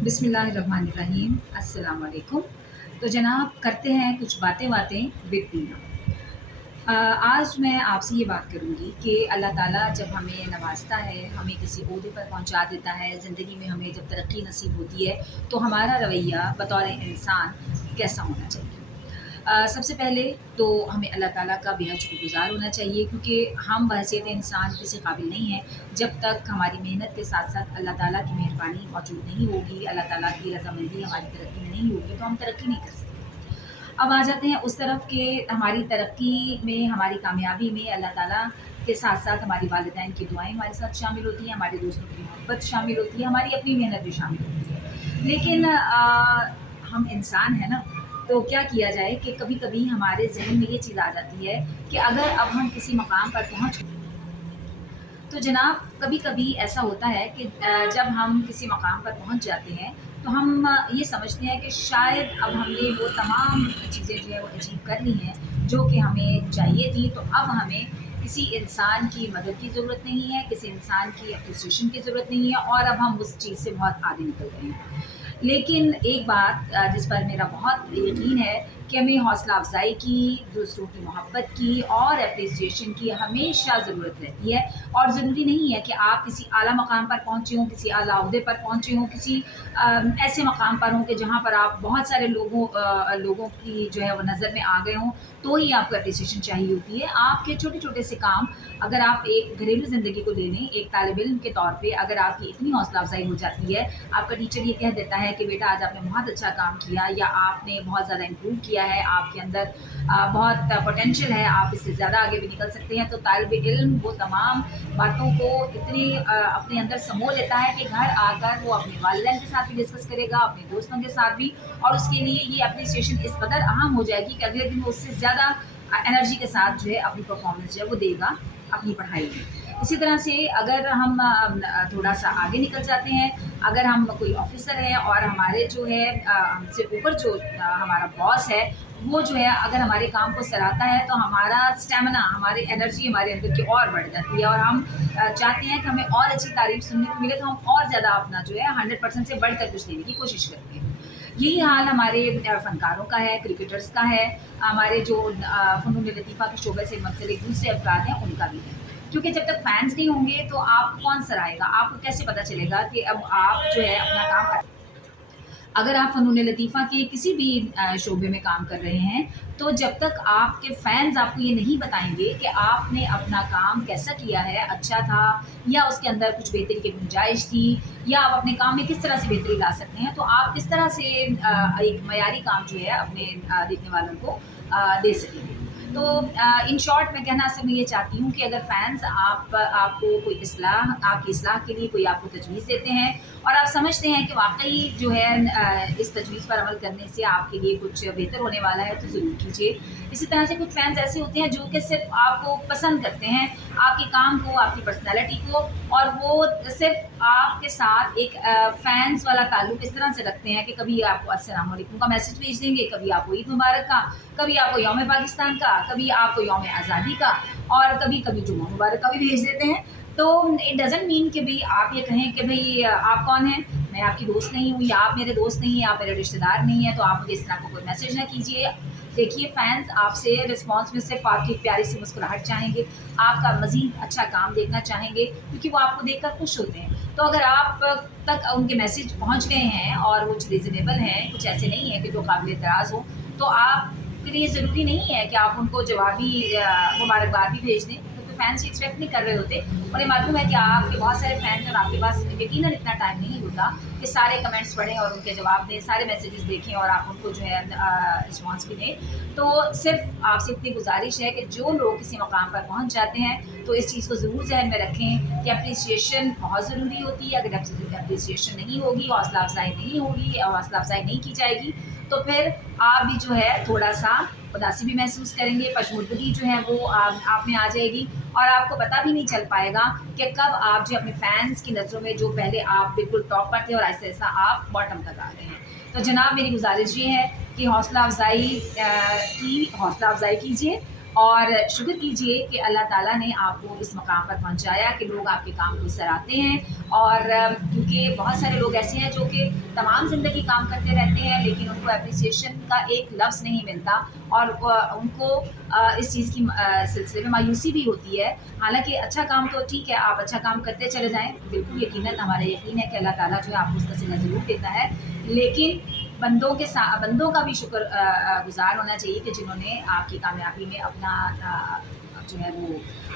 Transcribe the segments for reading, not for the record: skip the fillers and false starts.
बिस्मिल्लाहिर्रहमानिर्रहीम। अस्सलाम वालेकुम। तो जनाब करते हैं कुछ बातें विद बीना। आज मैं आपसे ये बात करूँगी कि अल्लाह ताला जब हमें नवाज़ता है, हमें किसी ओहदे पर पहुँचा देता है, ज़िंदगी में हमें जब तरक्की नसीब होती है, तो हमारा रवैया बतौर इंसान कैसा होना चाहिए? सबसे पहले तो हमें अल्लाह ताला का बेहद शुक्रगुज़ार होना चाहिए, क्योंकि हम बहैसियत इंसान किसी काबिल नहीं हैं। जब तक हमारी मेहनत के साथ-साथ अल्लाह ताला की मेहरबानी मौजूद नहीं होगी, अल्लाह ताला की रज़ामंदी हमारी तरक्की में नहीं होगी, तो हम तरक्की नहीं कर सकते। अब आ जाते हैं उस तरफ कि हमारी तरक्की में, हमारी कामयाबी में अल्लाह ताला के साथ-साथ हमारी वालिदैन की दुआएँ हमारे साथ शामिल होती हैं, हमारे दोस्तों की मोहब्बत शामिल होती है, हमारी अपनी मेहनत भी शामिल होती है। लेकिन हम इंसान हैं ना, तो क्या किया जाए कि कभी-कभी हमारे ज़हन में ये चीज़ आ जाती है कि अगर अब हम किसी मकाम पर पहुँच, तो जनाब कभी-कभी ऐसा होता है कि जब हम किसी मकाम पर पहुँच जाते हैं, तो हम ये समझते हैं कि शायद अब हमने वो तमाम चीज़ें जो है वो अचीव कर ली हैं, जो कि हमें चाहिए थी। तो अब हमें किसी इंसान की मदद की ज़रूरत नहीं है, किसी इंसान की एप्रिसिएशन की ज़रूरत नहीं है, और अब हम उस चीज़ से बहुत आगे निकल गए हैं। लेकिन एक बात जिस पर मेरा बहुत यकीन है कि हमें हौसला अफ़ज़ाई की, दूसरों की मोहब्बत की और एप्रिसिएशन की हमेशा ज़रूरत रहती है। और ज़रूरी नहीं है कि आप किसी आला मकाम पर पहुँचे हों, किसी आला ओहदे पर पहुँचे हों, किसी ऐसे मकाम पर हों कि जहाँ पर आप बहुत सारे लोगों की जो है वो नज़र में आ गए हों, तो ही आपको एप्रिसिएशन चाहिए होती है। आपके छोटे-छोटे से काम, अगर आप एक घरेलू ज़िंदगी को ले लें, एक तालिब इल्म के तौर पे अगर आपकी इतनी हौसला अफ़ज़ाई हो जाती है, आपका टीचर ये कह देता है कि बेटा आज आपने बहुत अच्छा काम किया, या आपने बहुत ज़्यादा इम्प्रूव किया है, आपके अंदर बहुत पोटेंशियल है, आप इससे ज़्यादा आगे भी निकल सकते हैं, तो तालिब इल्म वो तमाम बातों को इतनी अपने अंदर समो लेता है कि घर आकर वो अपने वालिदैन के साथ भी डिस्कस करेगा, अपने दोस्तों के साथ भी, और उसके लिए ये एप्रिसिएशन इस कदर अहम हो जाएगी कि अगले दिन वो उससे ज़्यादा एनर्जी के साथ जो है अपनी परफॉर्मेंस जो है वो देगा अपनी पढ़ाई में। इसी तरह से अगर हम थोड़ा सा आगे निकल जाते हैं, अगर हम कोई ऑफिसर है और हमारे जो है हमसे ऊपर जो हमारा बॉस है, वो जो है अगर हमारे काम को सराहता है, तो हमारा स्टेमिना, हमारी एनर्जी हमारे अंदर की और बढ़ जाती है, और हम चाहते हैं कि हमें और अच्छी तारीफ सुनने को मिले, तो हम और ज़्यादा अपना जो है 100% से बढ़कर कुछ देने की कोशिश करते हैं। यही हाल हमारे फ़नकारों का है, क्रिकेटर्स का है, हमारे जो फ़नून लतीफ़ा के शोबे से मुंसलिक दूसरे अफ़राद हैं, उनका भी है। क्योंकि जब तक फैन्स नहीं होंगे, तो आपको कौन सराहेगा? आपको कैसे पता चलेगा कि अब आप जो है अपना काम, अगर आप फ़नून लतीफ़ा के किसी भी शोबे में काम कर रहे हैं, तो जब तक आपके फ़ैन्स आपको ये नहीं बताएँगे कि आपने अपना काम कैसा किया है, अच्छा था, या उसके अंदर कुछ बेहतरी की गुंजाइश थी, या आप अपने काम में किस तरह से बेहतरी ला सकते हैं, तो आप किस तरह से एक मयारी काम जो है अपने देखने वालों को दे सकेंगे। तो इन शॉर्ट मैं कहना असल में ये चाहती हूँ कि अगर फैंस आपको कोई आपकी इस्लाह के लिए कोई आपको तजवीज़ देते हैं, और आप समझते हैं कि वाक़ई जो है इस तजवीज़ पर अमल करने से आपके लिए कुछ बेहतर होने वाला है, तो ज़रूर कीजिए। इसी तरह से कुछ फैंस ऐसे होते हैं जो कि सिर्फ़ आपको पसंद करते हैं, आपके काम को, आपकी पर्सनैलिटी को, और वो सिर्फ़ आपके साथ एक फ़ैन्स वाला ताल्लुक़ इस तरह से रखते हैं कि कभी आपको अस्सलाम वालेकुम का मैसेज भेज देंगे, कभी आपको ईद मुबारक का, कभी आपको यौम पाकिस्तान का, कभी आपको यौम आज़ादी का, और कभी-कभी जुम्मा मुबारक का भी भेज देते हैं। तो इट डज़न्ट मीन कि भई आप ये कहें कि भई आप कौन हैं? मैं आपकी दोस्त नहीं हूँ, या आप मेरे दोस्त नहीं हैं, आप मेरे रिश्तेदार नहीं हैं, तो आप मुझे इस तरह का कोई मैसेज ना कीजिए। देखिए, फैन्स आपसे रिस्पॉन्स में सिर्फ़ आपकी प्यारी सी मुस्कुराहट चाहेंगे, आपका मज़ीद अच्छा काम देखना चाहेंगे, क्योंकि वो आपको देखकर खुश होते हैं। तो अगर आप तक उनके मैसेज पहुँच गए हैं और वो रीज़नेबल हैं, कुछ ऐसे नहीं है कि जो काबिल एतराज़ हो, तो आपके लिए ज़रूरी नहीं है कि आप उनको जवाबी मुबारकबाद भी भेज दें, क्योंकि फैन्स एक्सपेक्ट नहीं कर रहे होते। उन्हें मालूम है कि आपके बहुत सारे फैन्स हैं और आपके पास यकीनन इतना टाइम नहीं होता कि सारे कमेंट्स पढ़ें और उनके जवाब दें, सारे मैसेजेस देखें और आप उनको जो है रिस्पॉन्स भी दें। तो सिर्फ़ आपसे इतनी गुज़ारिश है कि जो लोग किसी मकाम पर पहुँच जाते हैं, तो इस चीज़ को ज़रूर ज़हन में रखें कि एप्रिसिएशन बहुत ज़रूरी होती है। अगर एप्रिसिएशन नहीं होगी, हौसला अफ़ज़ाई नहीं होगी, हौसला अफ़ज़ाई नहीं की जाएगी, तो फिर आप भी जो है थोड़ा-सा उदासी भी महसूस करेंगे, पशमुर्दगी जो है वो आप में आ जाएगी, और आपको पता भी नहीं चल पाएगा कि कब आप जो अपने फैन्स की नज़रों में, जो पहले आप बिल्कुल टॉप पर थे और आहिस्ता-आहिस्ता आप बॉटम तक आ गए हैं। तो जनाब, मेरी गुज़ारिश ये है कि हौसला अफ़ज़ाई कीजिए, اور شکر کیجئے کہ اللہ تعالیٰ نے آپ کو اس مقام پر پہنچایا کہ لوگ آپ کے کام کو سراہتے ہیں، اور کیونکہ بہت سارے لوگ ایسے ہیں جو کہ تمام زندگی کام کرتے رہتے ہیں لیکن ان کو اپریسیشن کا ایک لفظ نہیں ملتا، اور ان کو اس چیز کی سلسلے میں مایوسی بھی ہوتی ہے۔ حالانکہ اچھا کام تو ٹھیک ہے، آپ اچھا کام کرتے چلے جائیں، بالکل یقیناً ہمارا یقین ہے کہ اللہ تعالیٰ جو ہے آپ کو اس کا صلہ ضرور دیتا ہے، لیکن بندوں کا بھی شکر گزار ہونا چاہیے کہ جنہوں نے آپ کی کامیابی میں اپنا جو ہے وہ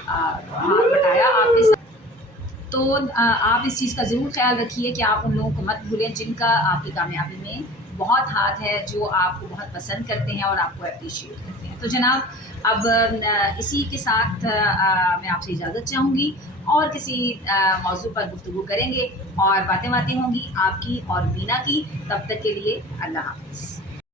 ہاتھ بٹایا آپ کے ساتھ۔ تو آپ اس چیز کا ضرور خیال رکھیے کہ آپ ان لوگوں کو مت بھولیں جن کا آپ کی کامیابی میں بہت ہاتھ ہے، جو آپ کو بہت پسند کرتے ہیں اور آپ کو اپریشیٹ کرتے ہیں۔ تو جناب اب اسی کے ساتھ میں آپ سے اجازت چاہوں گی، اور کسی موضوع پر گفتگو کریں گے اور باتیں ہوں گی آپ کی اور بینا کی۔ تب تک کے لیے اللہ حافظ۔